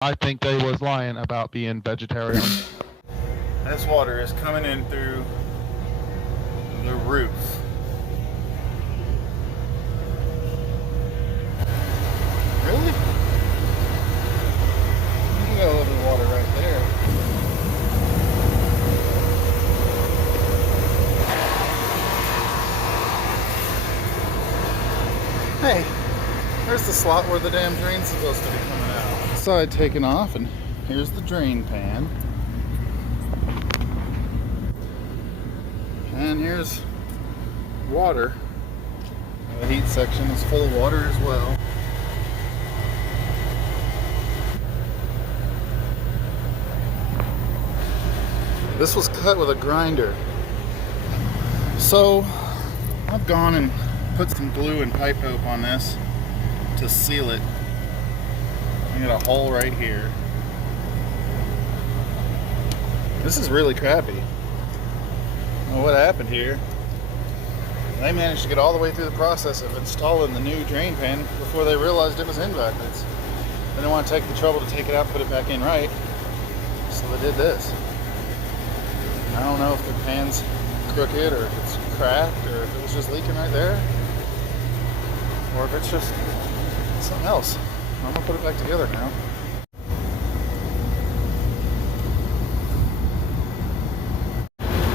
I think they was lying about being vegetarian. This water is coming in through the roof. Really? You got a little bit of water right there. Hey, there's the slot where the damn drain's supposed to be coming out. Side taken off, and here's the drain pan. And here's water. The heat section is full of water as well. This was cut with a grinder. So I've gone and put some glue and pipe dope on this to seal it. I got a hole right here. This is really crappy. Well, what happened here? They managed to get all the way through the process of installing the new drain pan before they realized it was in backwards. They didn't want to take the trouble to take it out and put it back in right, so they did this. I don't know if the pan's crooked or if it's cracked or if it was just leaking right there or if it's just something else. I'm gonna put it back together now.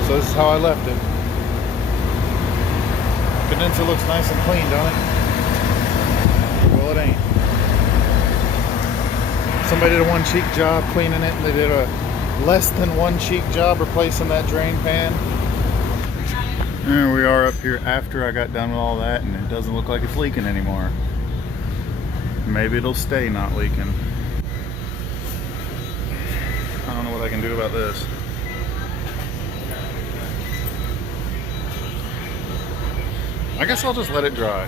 So this is how I left it. Condenser looks nice and clean, don't it? Well, it ain't. Somebody did a one cheek job cleaning it, and they did a less than one cheek job replacing that drain pan. There we are up here after I got done with all that, and it doesn't look like it's leaking anymore. Maybe it'll stay not leaking. I don't know what I can do about this. I guess I'll just let it dry.